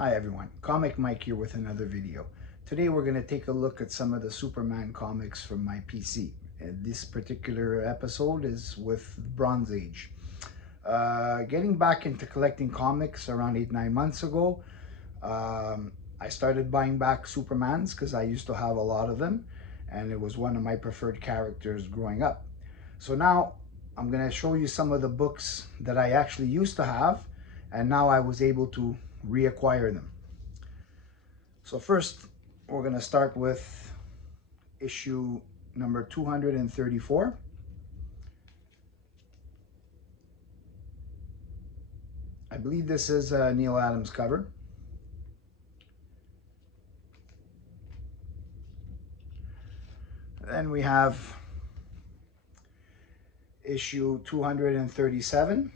Hi everyone, Comic Mike here with another video. Today we're going to take a look at some of the Superman comics from my PC. This particular episode is with Bronze Age. Getting back into collecting comics around 8-9 months ago, I started buying back Supermans because I used to have a lot of them and it was one of my preferred characters growing up. So now I'm going to show you some of the books that I actually used to have and now I was able to reacquire them. So first, we're going to start with issue number 234. I believe this is a Neal Adams cover. Then we have issue 237.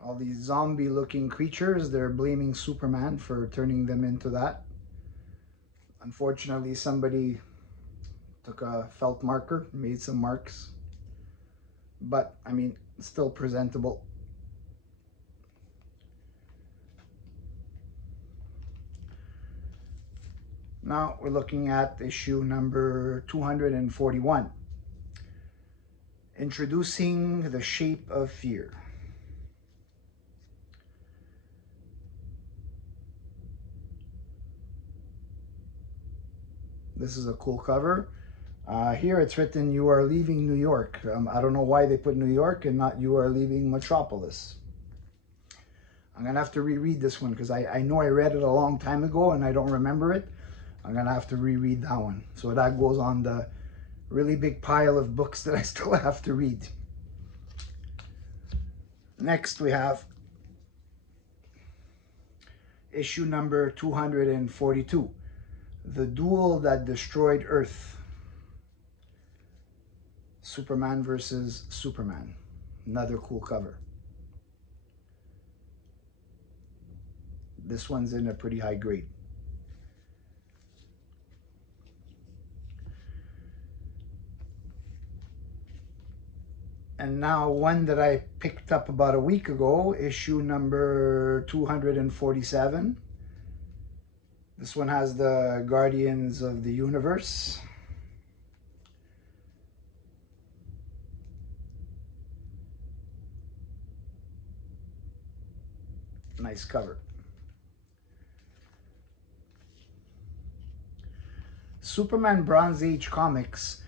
All these zombie looking creatures, they're blaming Superman for turning them into that. Unfortunately, somebody took a felt marker, made some marks, but I mean, still presentable. Now we're looking at issue number 241. Introducing the Shape of Fear. This is a cool cover. Here it's written, "You are leaving New York." I don't know why they put New York and not "You are leaving Metropolis." I'm going to have to reread this one because I know I read it a long time ago and I don't remember it. I'm going to have to reread that one. So that goes on the really big pile of books that I still have to read. Next we have issue number 242. The Duel That Destroyed Earth. Superman versus Superman. Another cool cover. This one's in a pretty high grade. And now one that I picked up about a week ago, issue number 247. This one has the Guardians of the Universe. Nice cover. Superman Bronze Age comics,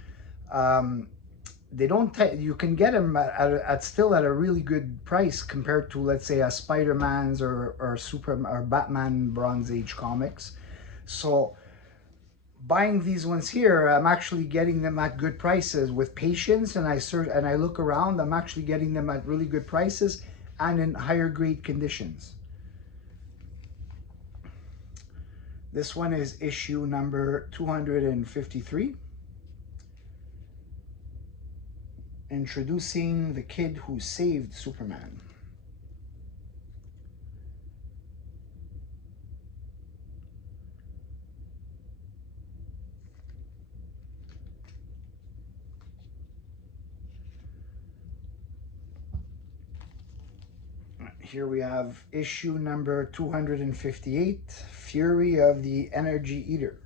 they don't you can get them at still at a really good price compared to, let's say, a Spider-Man's or Batman Bronze Age comics. So buying these ones here, I'm actually getting them at good prices with patience, and I look around, I'm actually getting them at really good prices and in higher grade conditions. This one is issue number 253. Introducing the Kid Who Saved Superman. Here we have issue number 258, Fury of the Energy Eater.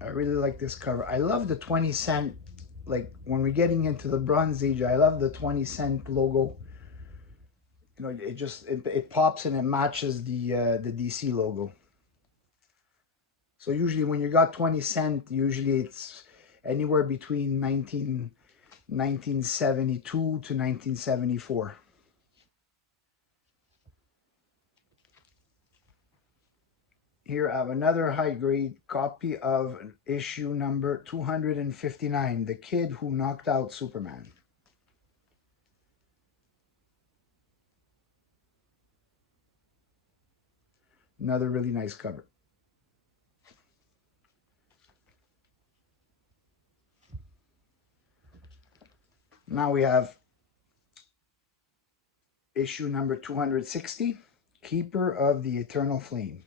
I really like this cover. I love the 20-cent, like when we're getting into the Bronze Age, I love the 20-cent logo. You know, it pops and it matches the DC logo. So usually when you got 20-cent, usually it's anywhere between 1972 to 1974. Here I have another high-grade copy of issue number 259, The Kid Who Knocked Out Superman. Another really nice cover. Now we have issue number 260, Keeper of the Eternal Flame.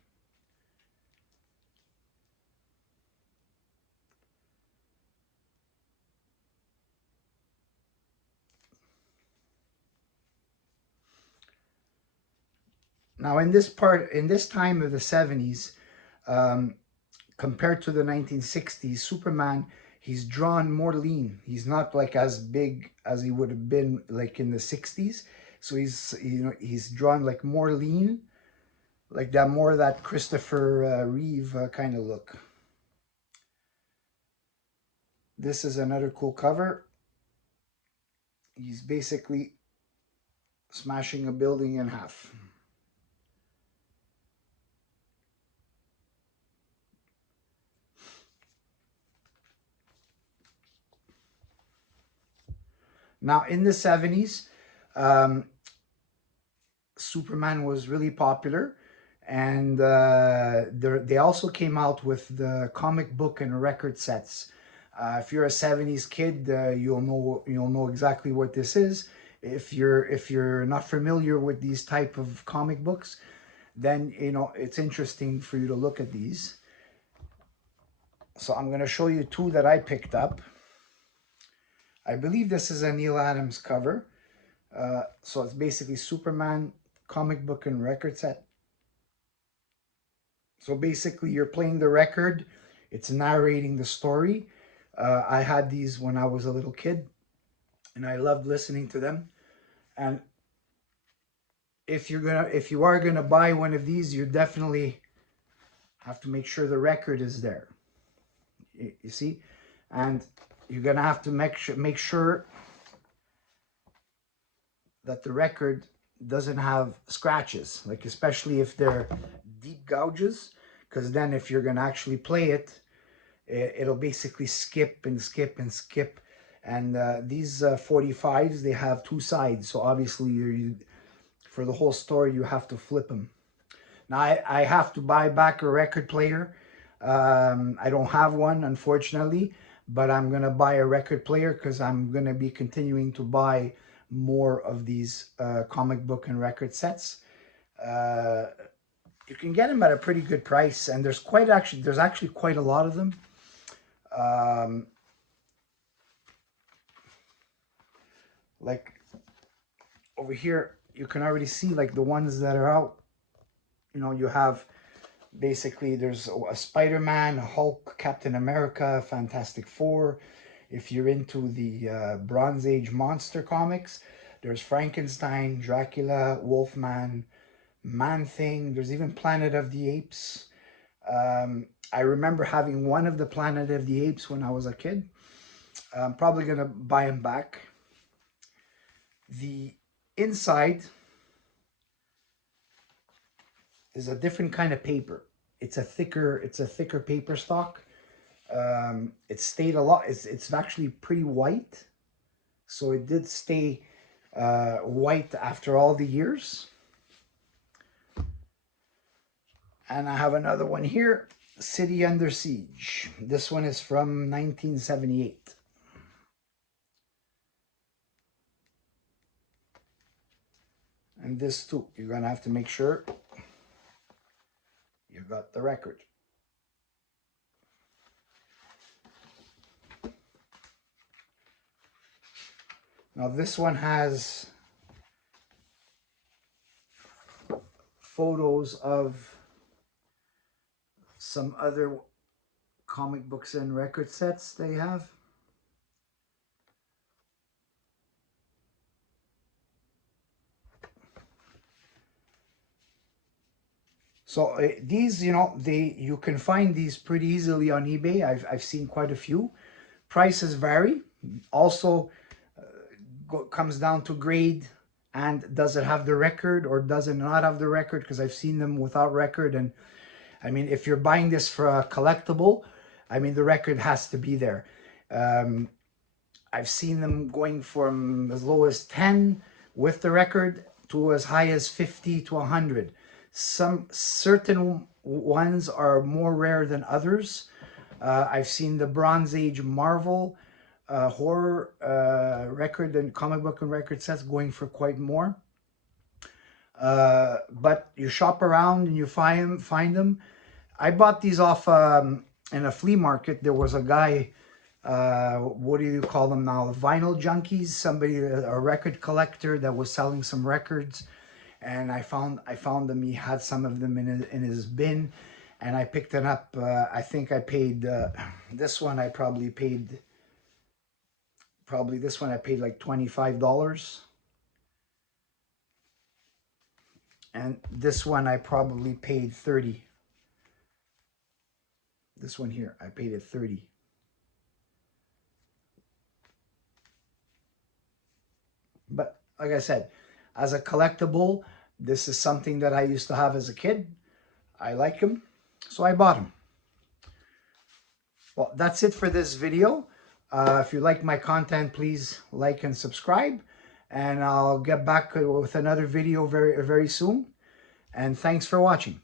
Now, in this time of the 70s, um, compared to the 1960s, Superman, he's drawn more lean. He's not like as big as he would have been like in the 60s. So he's drawn like more lean, like that, more of that Christopher Reeve kind of look. This is another cool cover. He's basically smashing a building in half. Now, in the 70s, um, Superman was really popular, and they also came out with the comic book and record sets. If you're a 70s kid, you'll know exactly what this is. If you're not familiar with these type of comic books, then it's interesting for you to look at these. So I'm going to show you two that I picked up. I believe this is a Neal Adams cover. So it's basically Superman comic book and record set. So basically you're playing the record, it's narrating the story. I had these when I was a little kid and I loved listening to them. And if you are gonna buy one of these, you definitely have to make sure the record is there. You see? And you're gonna have to make sure that the record doesn't have scratches, like especially if they're deep gouges, because then if you're gonna actually play it, it'll basically skip and skip and skip. And these 45s, they have two sides, so obviously for the whole story you have to flip them. Now I have to buy back a record player. I don't have one, unfortunately, but I'm gonna buy a record player because I'm gonna be continuing to buy more of these comic book and record sets. You can get them at a pretty good price, and there's actually quite a lot of them. Like over here, you can already see like the ones that are out. You have basically there's a Spider-Man, Hulk, Captain America, Fantastic Four. If you're into the Bronze Age monster comics, there's Frankenstein, Dracula, Wolfman, Man-Thing. There's even Planet of the Apes. I remember having one of the Planet of the Apes when I was a kid. I'm probably gonna buy them back. The inside is a different kind of paper. It's a thicker paper stock. It stayed a lot. It's actually pretty white, so it did stay white after all the years. And I have another one here, City Under Siege. This one is from 1978. And this too, you're gonna have to make sure you got the record. Now this one has photos of some other comic books and record sets they have. So these, you can find these pretty easily on eBay. I've seen quite a few. Prices vary. Also, comes down to grade and does it have the record or does it not have the record? Because I've seen them without record, and I mean, if you're buying this for a collectible, I mean, the record has to be there. I've seen them going from as low as 10 with the record to as high as 50 to 100. Some certain ones are more rare than others. I've seen the Bronze Age Marvel horror record and comic book and record sets going for quite more. But you shop around and you find them. I bought these off in a flea market. There was a guy, what do you call them now? Vinyl junkies, somebody, a record collector that was selling some records. and I found them. He had some of them in his bin, and I picked it up. I think I paid this one. I probably paid this one. I paid like $25, and this one I probably paid 30. This one here, I paid it 30. But like I said, as a collectible, this is something that I used to have as a kid. I like him, so I bought him. Well, that's it for this video. If you like my content, please like and subscribe. And I'll get back with another video very, very soon. And thanks for watching.